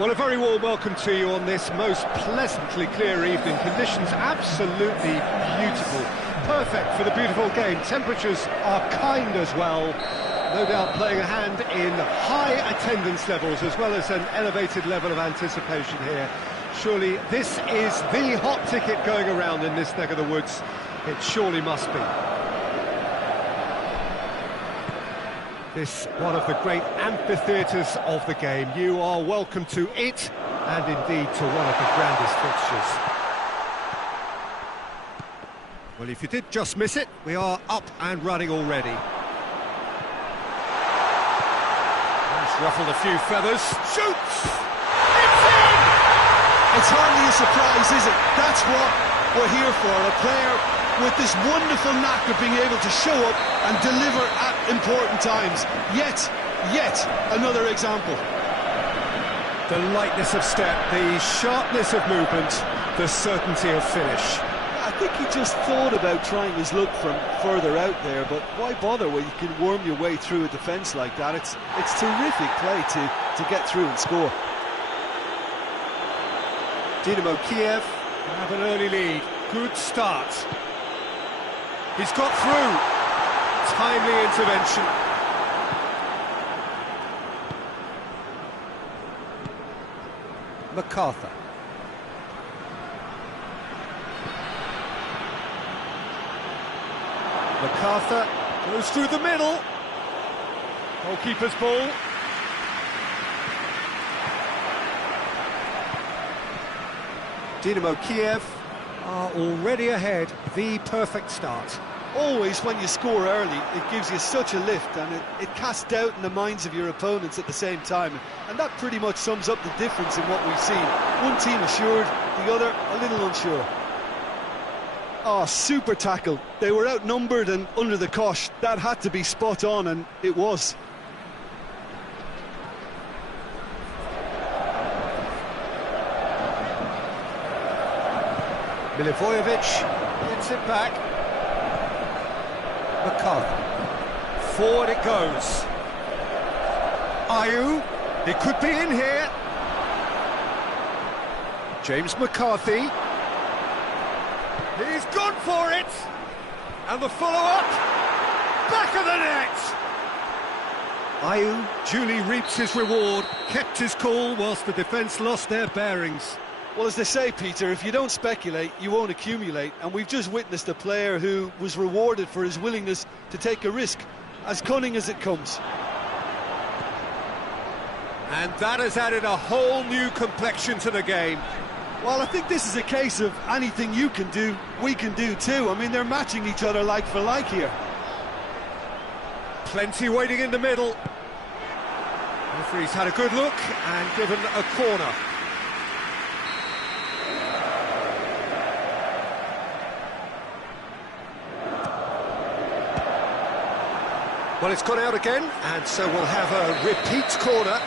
Well, a very warm welcome to you on this most pleasantly clear evening. Conditions absolutely beautiful. Perfect for the beautiful game. Temperatures are kind as well. No doubt playing a hand in high attendance levels as well as an elevated level of anticipation here. Surely this is the hot ticket going around in this neck of the woods. It surely must be. This one of the great amphitheatres of the game. You are welcome to it, and indeed to one of the grandest fixtures. Well, if you did just miss it, we are up and running already. He's ruffled a few feathers. Shoots! It's in! It's hardly a surprise, is it? That's what we're here for. A player with this wonderful knack of being able to show up and deliver at important times. Yet another example. The lightness of step, the sharpness of movement, the certainty of finish. I think he just thought about trying his luck from further out there, but why bother when you can worm your way through a defence like that? It's terrific play to get through and score. Dynamo Kiev have an early lead. Good start. He's got through. Timely intervention. MacArthur. MacArthur goes through the middle. Goalkeeper's ball. Dynamo Kiev are already ahead. The perfect start. Always when you score early, it gives you such a lift, and it casts doubt in the minds of your opponents at the same time. And that pretty much sums up the difference in what we've seen. One team assured, the other a little unsure. Oh, super tackle. They were outnumbered and under the cosh. That had to be spot on, and it was. Milivojevic gets it back. MacArthur. Forward it goes. Ayew. It could be in here. James McCarthy. He's gone for it. And the follow-up. Back of the net. Ayew duly reaps his reward. Kept his cool whilst the defence lost their bearings. Well, as they say, Peter, if you don't speculate, you won't accumulate. And we've just witnessed a player who was rewarded for his willingness to take a risk, as cunning as it comes. And that has added a whole new complexion to the game. Well, I think this is a case of anything you can do, we can do too. I mean, they're matching each other like for like here. Plenty waiting in the middle. Referee's had a good look and given a corner. Well, it's gone out again, and so we'll have a repeat corner.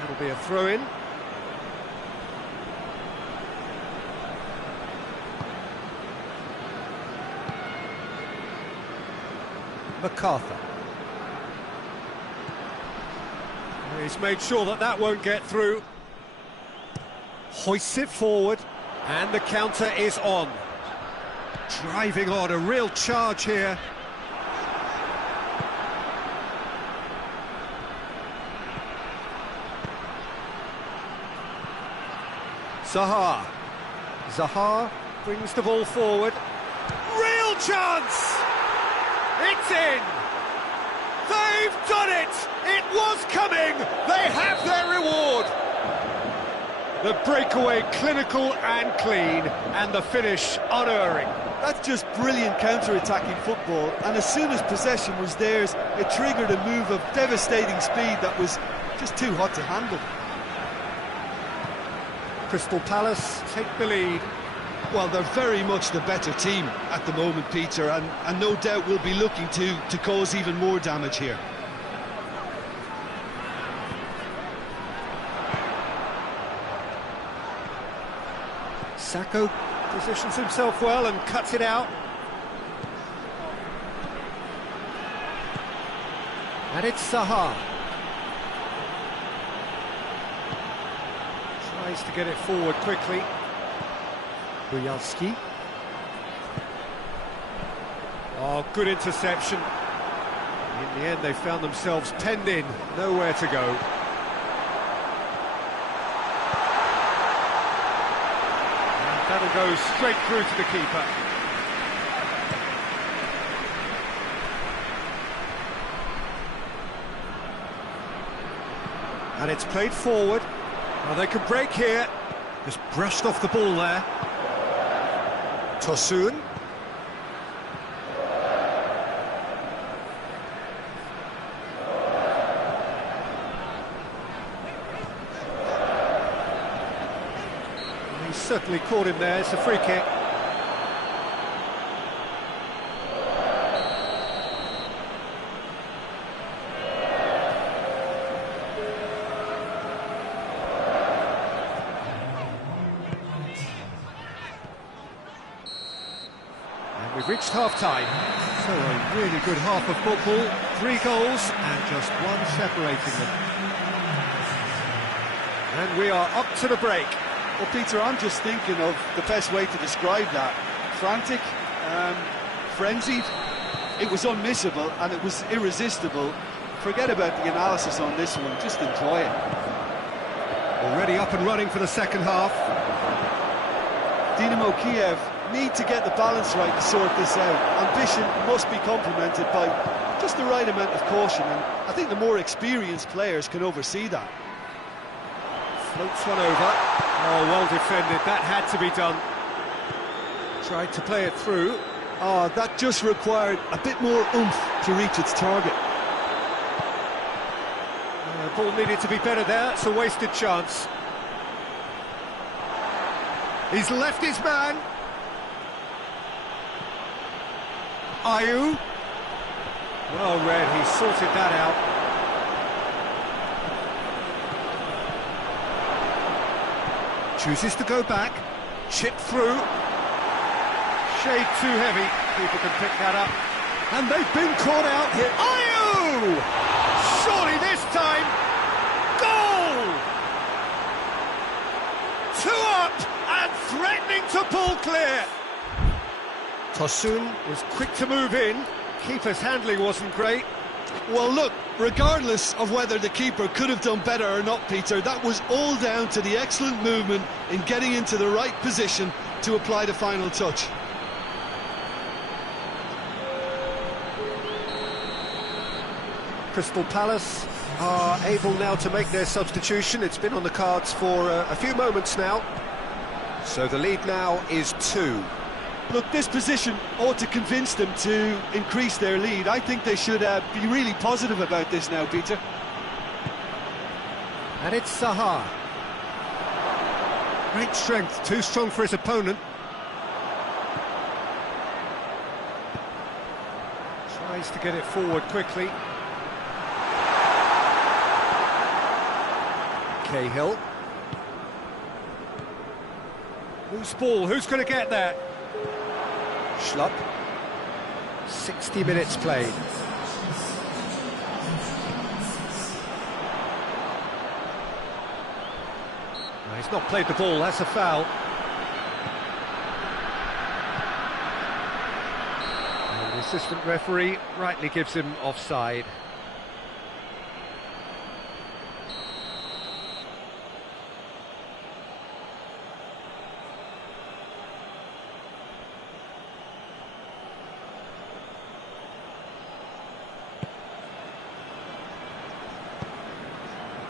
That'll be a throw-in. MacArthur. He's made sure that that won't get through. Hoists it forward, and the counter is on. Driving on, a real charge here. Zaha brings the ball forward. Real chance! It's in! They've done it! It was coming! They have their reward! The breakaway clinical and clean, and the finish unerring. That's just brilliant counter-attacking football, and as soon as possession was theirs, it triggered a move of devastating speed that was just too hot to handle. Crystal Palace take the lead. Well, they're very much the better team at the moment, Peter, and no doubt will be looking to cause even more damage here. Sacco positions himself well and cuts it out. And it's Saha. Tries to get it forward quickly. Bujalski. Oh, good interception. In the end, they found themselves penned in, nowhere to go. And that'll go straight through to the keeper. And it's played forward. Oh, they can break here. Just brushed off the ball there. Tosun. He's certainly caught him there. It's a free kick. We've reached half-time, so a really good half of football, 3 goals and just one separating them. And we are up to the break. Well, Peter, I'm just thinking of the best way to describe that. Frantic, frenzied, it was unmissable and it was irresistible. Forget about the analysis on this one, just enjoy it. Already up and running for the second half. Dynamo Kiev need to get the balance right to sort this out. Ambition must be complemented by just the right amount of caution, and I think the more experienced players can oversee that. Floats one over. Oh, well defended. That had to be done. Tried to play it through. Oh, that just required a bit more oomph to reach its target. The ball needed to be better there. It's a wasted chance. He's left his man. Ayew. Well read, he sorted that out. Chooses to go back. Chip through. Shade too heavy. People can pick that up. And they've been caught out here. Ayew! Surely this time. Goal! 2 up and threatening to pull clear. Tosun was quick to move in. Keeper's handling wasn't great. Well, look, regardless of whether the keeper could have done better or not, Peter, that was all down to the excellent movement in getting into the right position to apply the final touch. Crystal Palace are able now to make their substitution. It's been on the cards for a few moments now. So the lead now is 2. Look, this position ought to convince them to increase their lead. I think they should be really positive about this now, Peter. And it's Saha. Great strength, too strong for his opponent. Tries to get it forward quickly. Cahill. Loose ball, who's going to get that? Schlupp. 60 minutes played. No, he's not played the ball, that's a foul. And the assistant referee rightly gives him offside.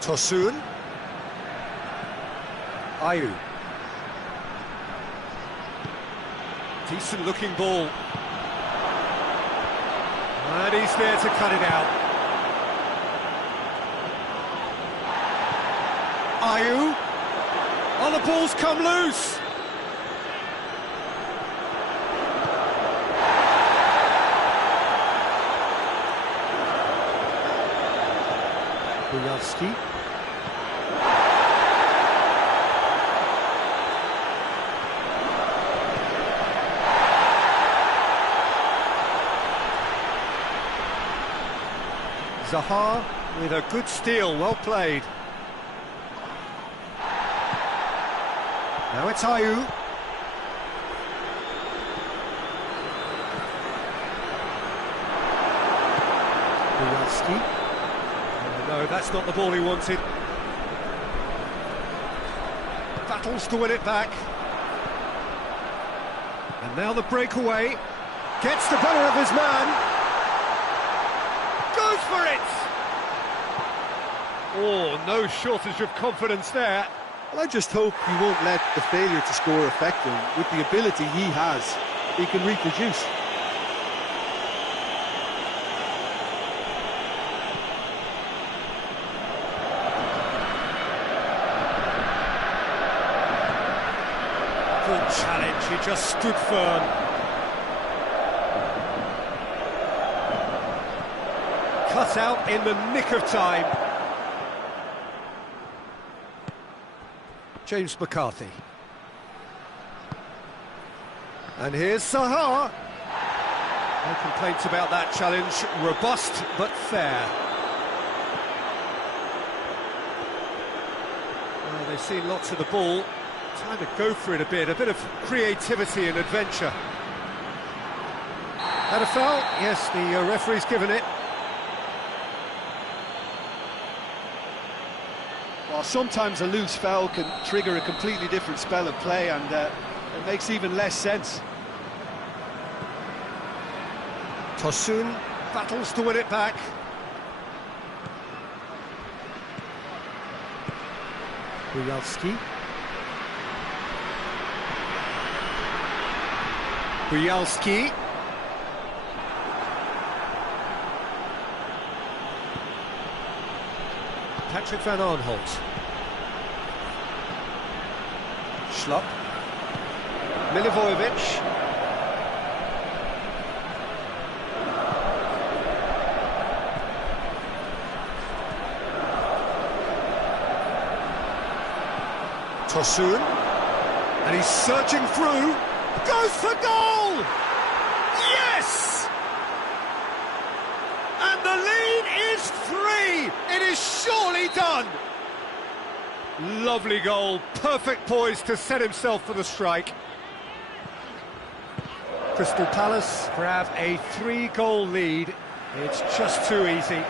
Tosun. Ayew. Decent looking ball. And he's there to cut it out. Ayew. Oh, the ball's come loose. Bujalski. Zaha with a good steal, well played. Now it's Ayew. No, that's not the ball he wanted. Battles to win it back. And now the breakaway. Gets the better of his man. Goes for it! Oh, no shortage of confidence there. Well, I just hope he won't let the failure to score affect him. With the ability he has, he can reproduce. Good challenge, he just stood firm. Cut out in the nick of time. James McCarthy. And here's Zaha. No complaints about that challenge. Robust but fair. Well, they've seen lots of the ball. Time to go for it a bit of creativity and adventure. Had a foul? Yes, the referee's given it. Well, sometimes a loose foul can trigger a completely different spell of play, and it makes even less sense. Tosun battles to win it back. Buyalski. Buyalski. Patrick van Arnholt. Schlupp. Milivojevic. Tosun. And he's surging through. Goes for goal! Yes! And the lead is 3! It is surely done! Lovely goal, perfect poise to set himself for the strike. Crystal Palace grab a 3-goal lead. It's just too easy.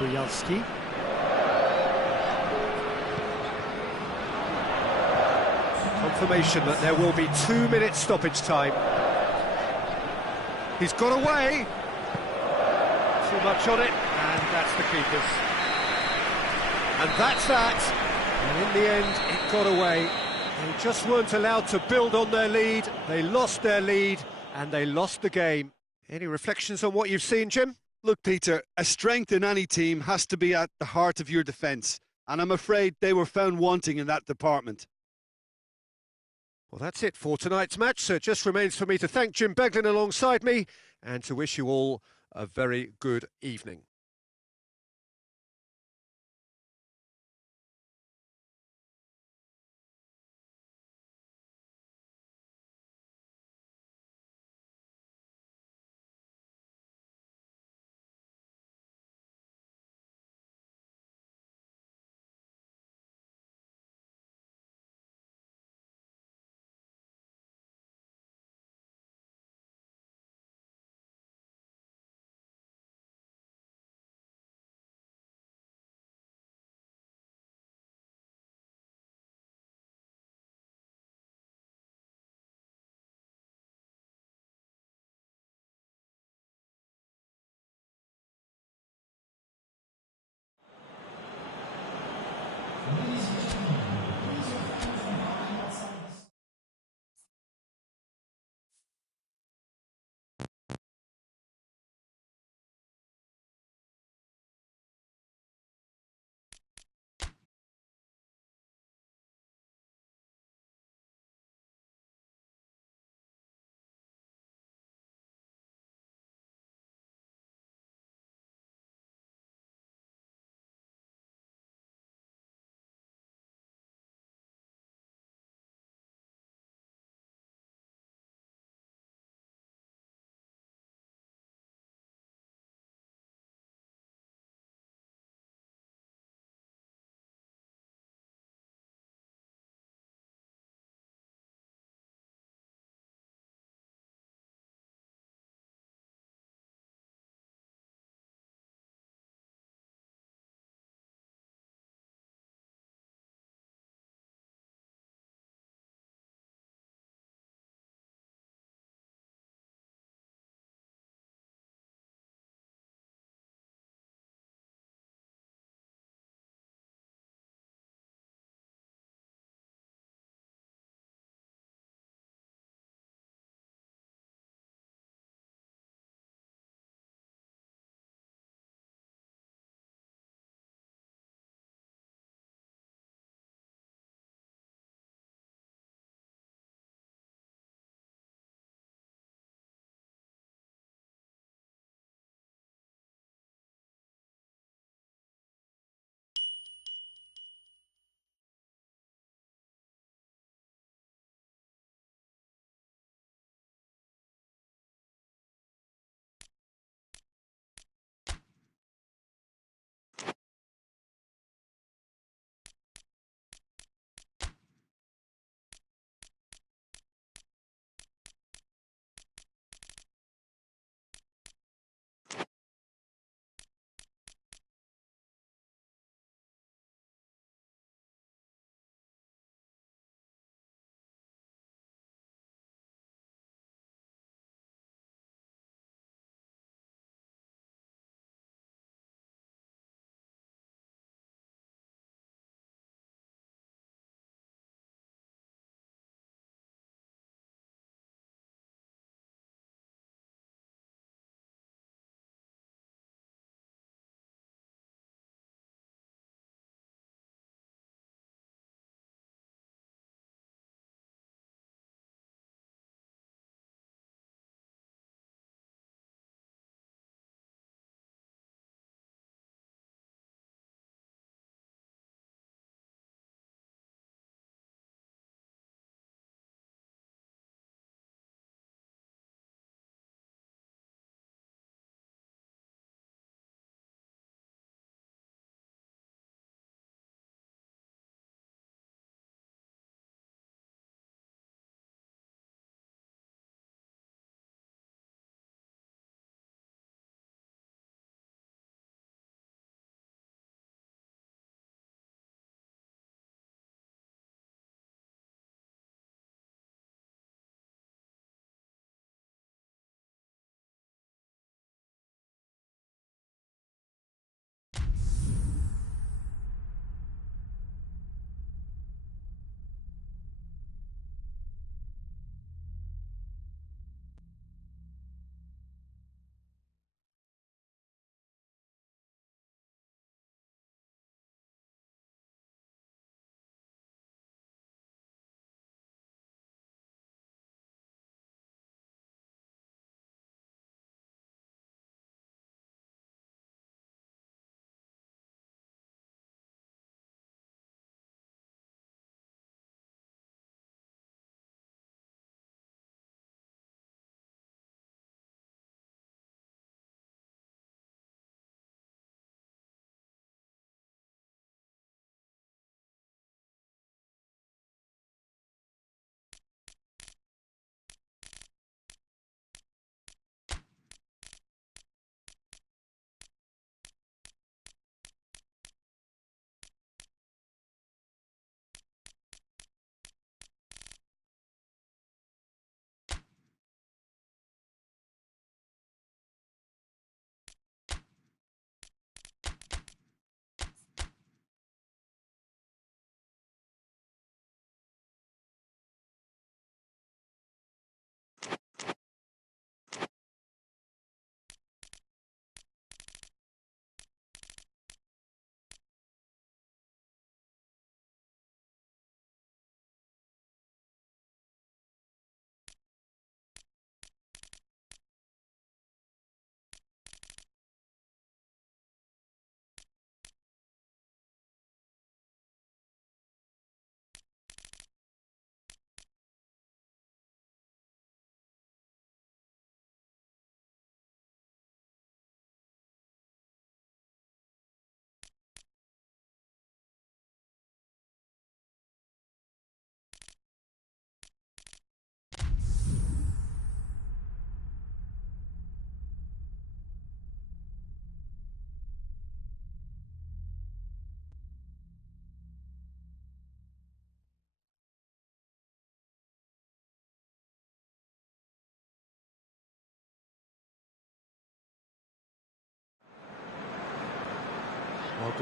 Buyalski. Confirmation that there will be 2-minute stoppage time. He's got away. Too much on it, and that's the keeper's. And that's that. And in the end, it got away. They just weren't allowed to build on their lead. They lost their lead, and they lost the game. Any reflections on what you've seen, Jim? Look, Peter, a strength in any team has to be at the heart of your defence, and I'm afraid they were found wanting in that department. Well, that's it for tonight's match, so it just remains for me to thank Jim Beglin alongside me and to wish you all a very good evening.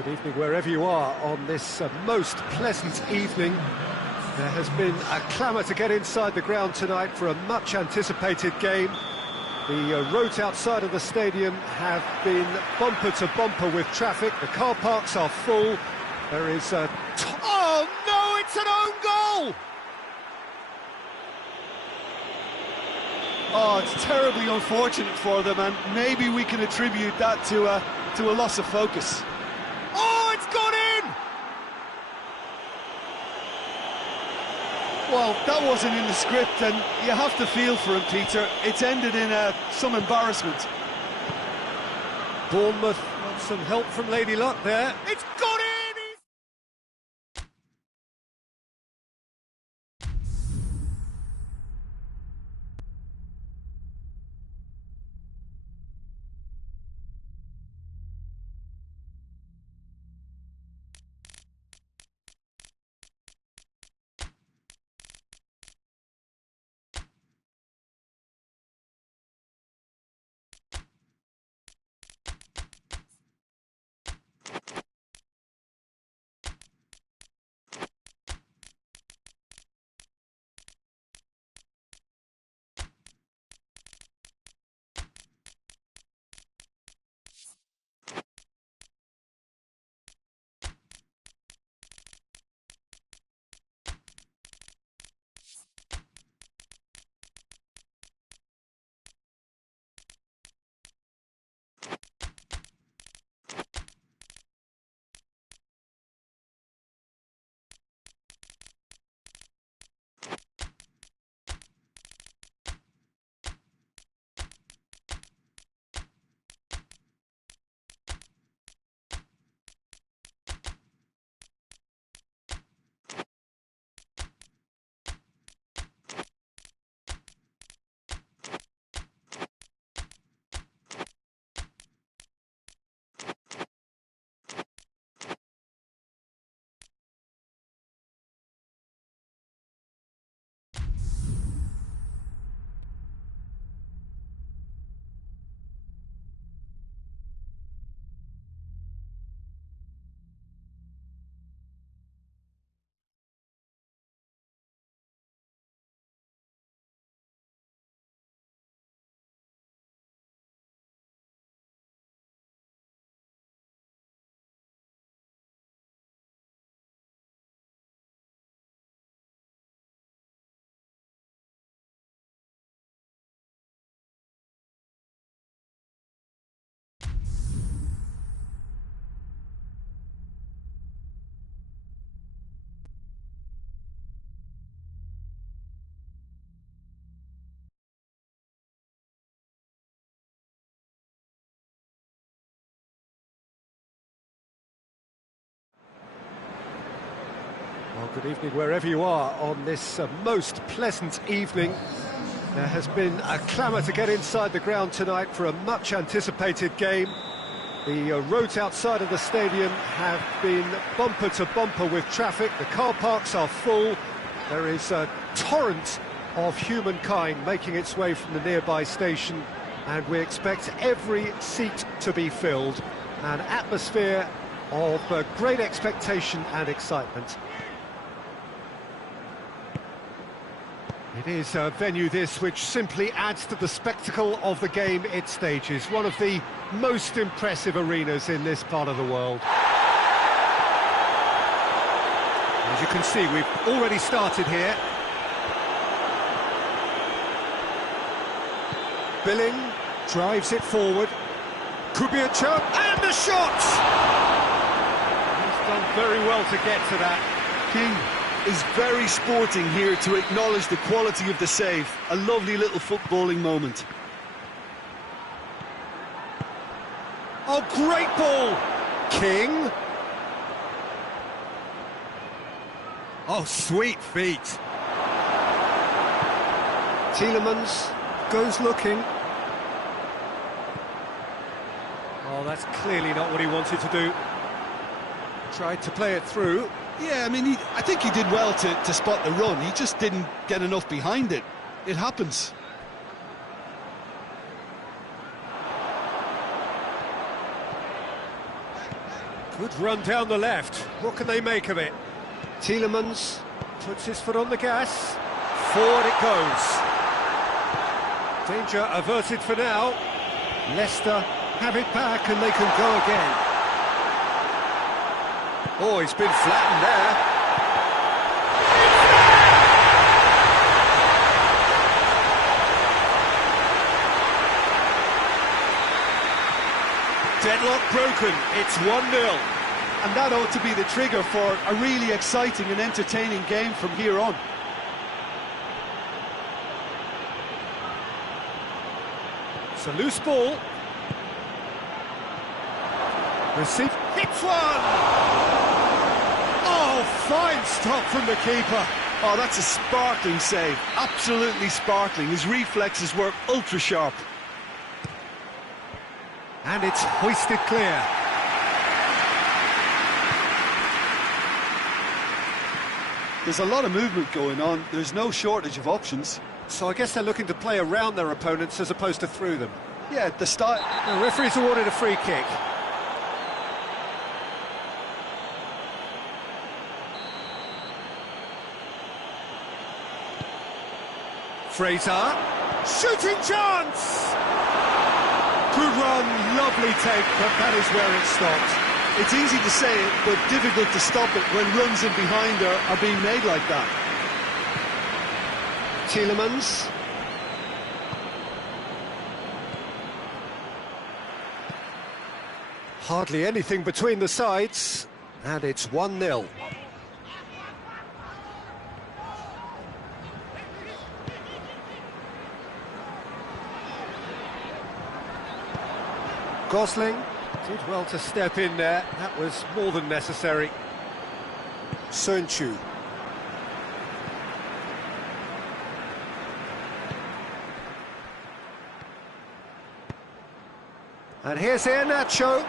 Good evening wherever you are on this most pleasant evening. There has been a clamour to get inside the ground tonight for a much-anticipated game. The roads outside of the stadium have been bumper to bumper with traffic. The car parks are full. There is a... Oh no, it's an own goal! Oh, it's terribly unfortunate for them, and maybe we can attribute that to a loss of focus. Oh, it's gone in! Well, that wasn't in the script, and you have to feel for him, Peter. It's ended in some embarrassment. Bournemouth want some help from Lady Luck there. It's gone in! Well, good evening wherever you are on this most pleasant evening. There has been a clamour to get inside the ground tonight for a much-anticipated game. The roads outside of the stadium have been bumper to bumper with traffic. The car parks are full. There is a torrent of humankind making its way from the nearby station, and we expect every seat to be filled. An atmosphere of great expectation and excitement. It is a venue this which simply adds to the spectacle of the game it stages. One of the most impressive arenas in this part of the world. As you can see, we've already started here. Billing drives it forward. Could be a chance, and the shot! He's done very well to get to that. King is very sporting here to acknowledge the quality of the save. A lovely little footballing moment. Oh, great ball! King. Oh, sweet feet. Tielemans goes looking. Oh, that's clearly not what he wanted to do. Tried to play it through. Yeah, I mean, I think he did well to spot the run. He just didn't get enough behind it. It happens. Good run down the left. What can they make of it? Tielemans puts his foot on the gas. Forward it goes. Danger averted for now. Leicester have it back and they can go again. Oh, he's been flattened there. Deadlock broken, it's 1-0. And that ought to be the trigger for a really exciting and entertaining game from here on. It's a loose ball. Receive, hits one! Oh, fine stop from the keeper. Oh, that's a sparkling save, absolutely sparkling. His reflexes were ultra sharp. And it's hoisted clear. There's a lot of movement going on. There's no shortage of options. So I guess they're looking to play around their opponents as opposed to through them. Yeah, the style. The referee's awarded a free kick. Fraser. Shooting chance! Good run, lovely take, but that is where it stopped. It's easy to say it, but difficult to stop it when runs in behind are being made like that. Tielemans. Hardly anything between the sides, and it's 1-0. Gosling did well to step in there. That was more than necessary. Chương. And here's Nacho.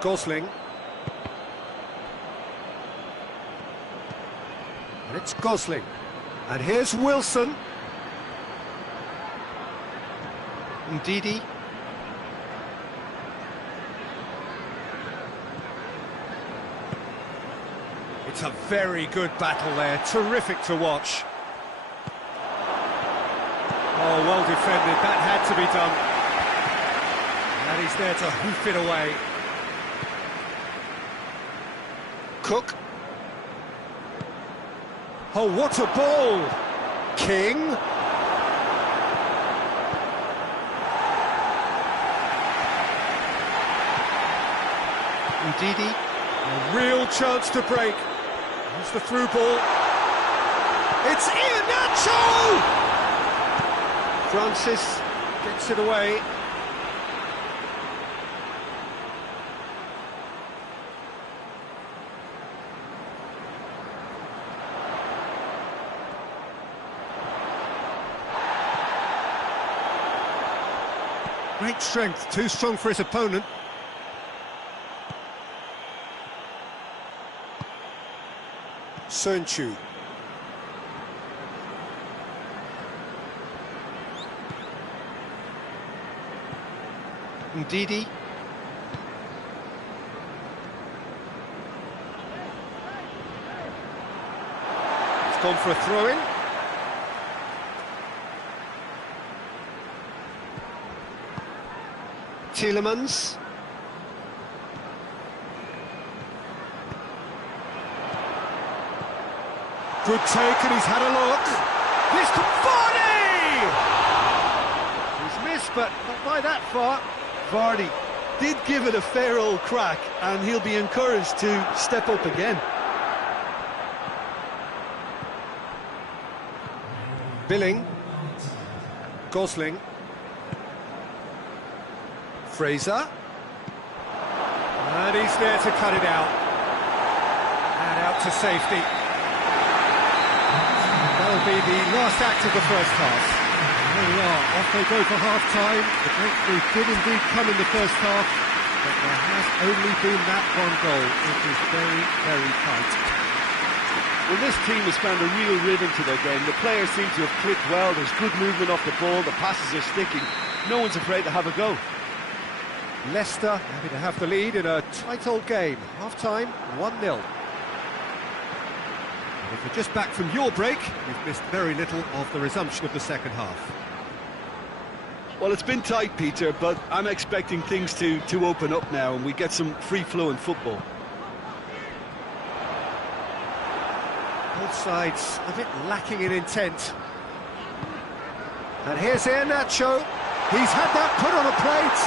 Gosling. And it's Gosling. And here's Wilson. Ndidi. It's a very good battle there, terrific to watch. Oh, well defended, that had to be done. And he's there to hoof it away. Cook. Oh, what a ball! King. Ndidi, a real chance to break. Here's the through ball. It's Nacho! Francis gets it away. Great strength, too strong for his opponent. Chương. Ndidi. It's gone for a throw-in. Tielemans. Good take, and he's had a look. Here's Vardy! He's missed, but not by that far. Vardy did give it a fair old crack, and he'll be encouraged to step up again. Billing. Gosling. Fraser. And he's there to cut it out. And out to safety. That'll be the last act of the first half. There we are, off they go for half-time. The breakthrough did indeed come in the first half, but there has only been that one goal. It is very, very tight. Well, this team has found a real rhythm to their game. The players seem to have clicked well. There's good movement off the ball. The passes are sticking. No one's afraid to have a go. Leicester happy to have the lead in a tight old game. Half-time, 1-0. If you're just back from your break, you've missed very little of the resumption of the second half. Well, it's been tight, Peter, but I'm expecting things to open up now and we get some free-flowing football. Both sides a bit lacking in intent. And here's Iheanacho. He's had that put on a plate.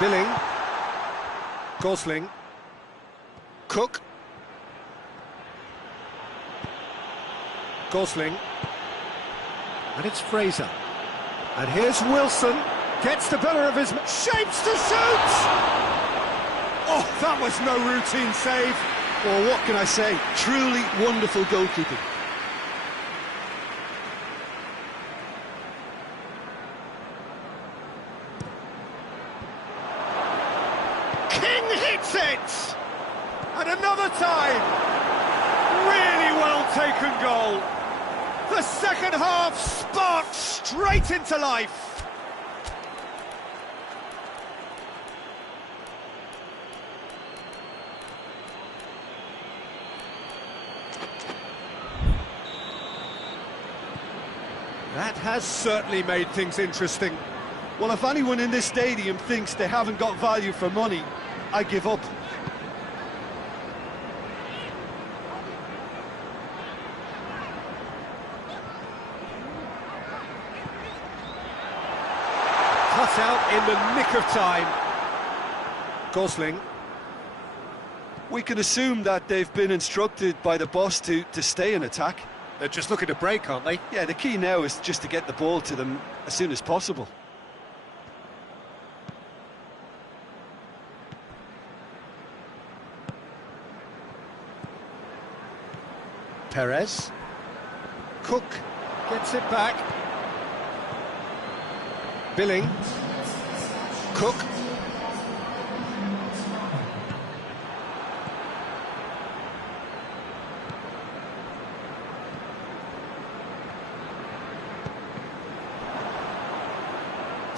Billing. Gosling. Cook. Gosling. And it's Fraser. And here's Wilson. Gets the better of his... Shapes to shoot! Oh, that was no routine save. Well, what can I say? Truly wonderful goalkeeping. King hits it! And another time! Really well taken goal. The second half sparked straight into life. That has certainly made things interesting. Well, if anyone in this stadium thinks they haven't got value for money, I give up. Cut out in the nick of time. Gosling. We can assume that they've been instructed by the boss to stay in attack. They're just looking to break, aren't they? Yeah, the key now is just to get the ball to them as soon as possible. Perez. Cook gets it back. Billing. Cook.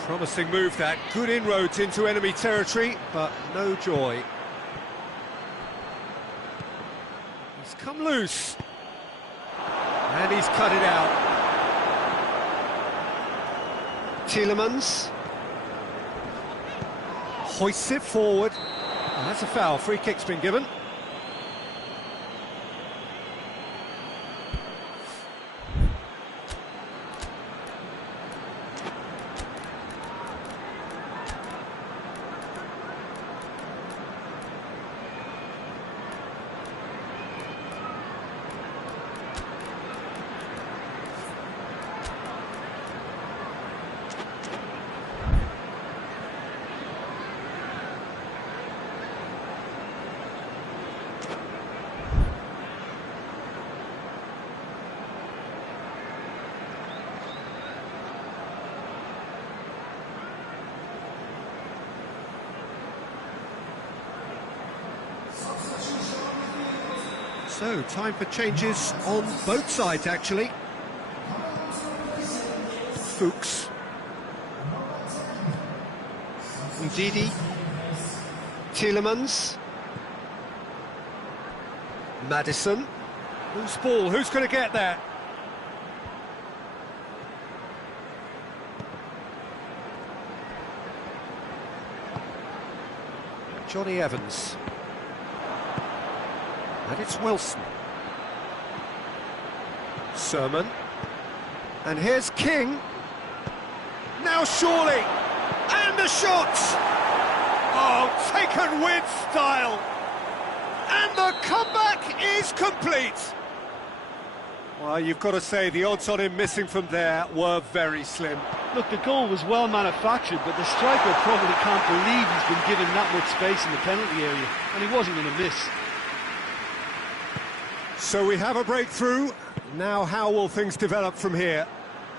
Promising move that. Good inroads into enemy territory, but no joy. He's come loose. And he's cut it out. Tielemans hoists it forward. And that's a foul. Free kick's been given. So, time for changes on both sides, actually. Fuchs. Ndidi. Tielemans. Maddison. Loose ball, who's going to get there? Johnny Evans. And it's Wilson. Sermon. And here's King. Now surely. And the shot! Oh, taken with style. And the comeback is complete. Well, you've got to say the odds on him missing from there were very slim. Look, the goal was well manufactured, but the striker probably can't believe he's been given that much space in the penalty area, and he wasn't going to miss. So we have a breakthrough. Now how will things develop from here?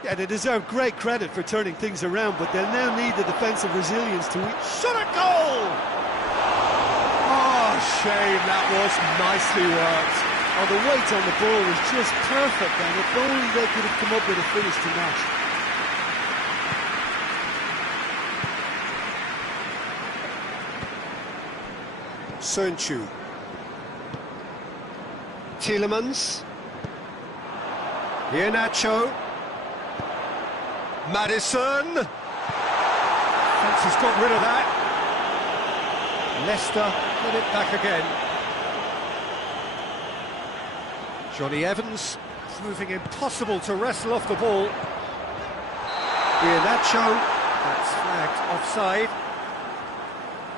Yeah, they deserve great credit for turning things around, but they'll now need the defensive resilience to... Shot a goal! Oh, shame, that was nicely worked. Oh, the weight on the ball was just perfect, and if only they could have come up with a finish to match. Chương. Tielemans. Iheanacho. Maddison. Fence has got rid of that. Leicester get it back again. Johnny Evans, proving impossible to wrestle off the ball. Iheanacho, that's flagged offside.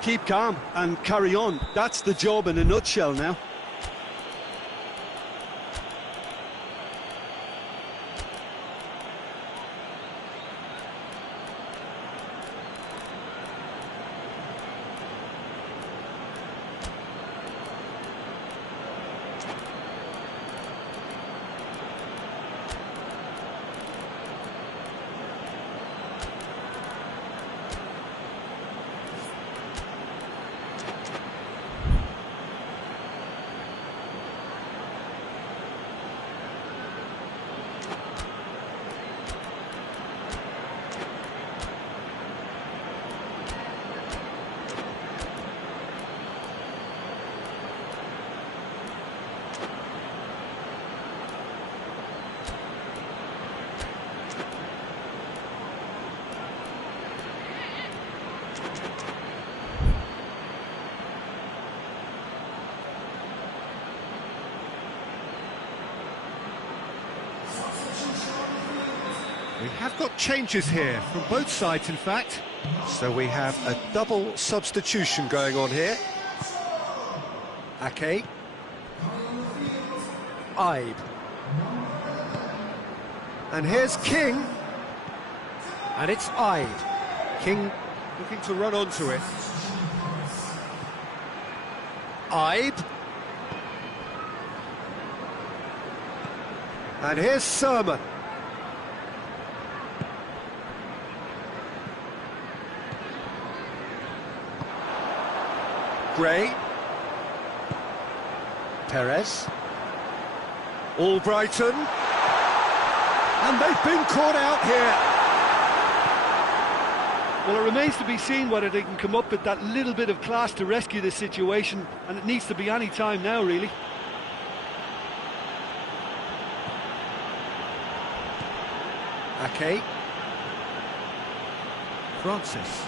Keep calm and carry on. That's the job in a nutshell now. We have got changes here, from both sides in fact. So we have a double substitution going on here. Ake. Ibe. And here's King. And it's Ibe. King looking to run onto it. Ibe. And here's Sermon. Gray. Perez. Albrighton. And they've been caught out here. Well, it remains to be seen whether they can come up with that little bit of class to rescue this situation, and it needs to be any time now, really. Ake. Francis.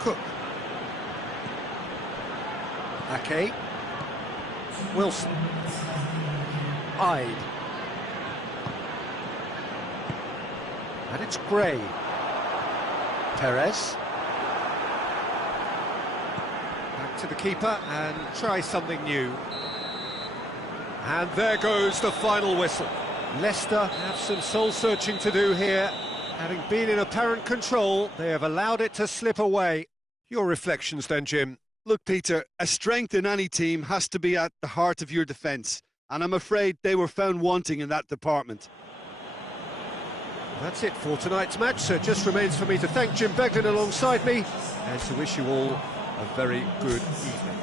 Cook. Ake. Wilson. Ibe. And it's Gray. Perez. Back to the keeper and try something new. And there goes the final whistle. Leicester have some soul-searching to do here. Having been in apparent control, they have allowed it to slip away. Your reflections then, Jim? Look, Peter, a strength in any team has to be at the heart of your defence, and I'm afraid they were found wanting in that department. That's it for tonight's match, so it just remains for me to thank Jim Beglin alongside me and to wish you all a very good evening.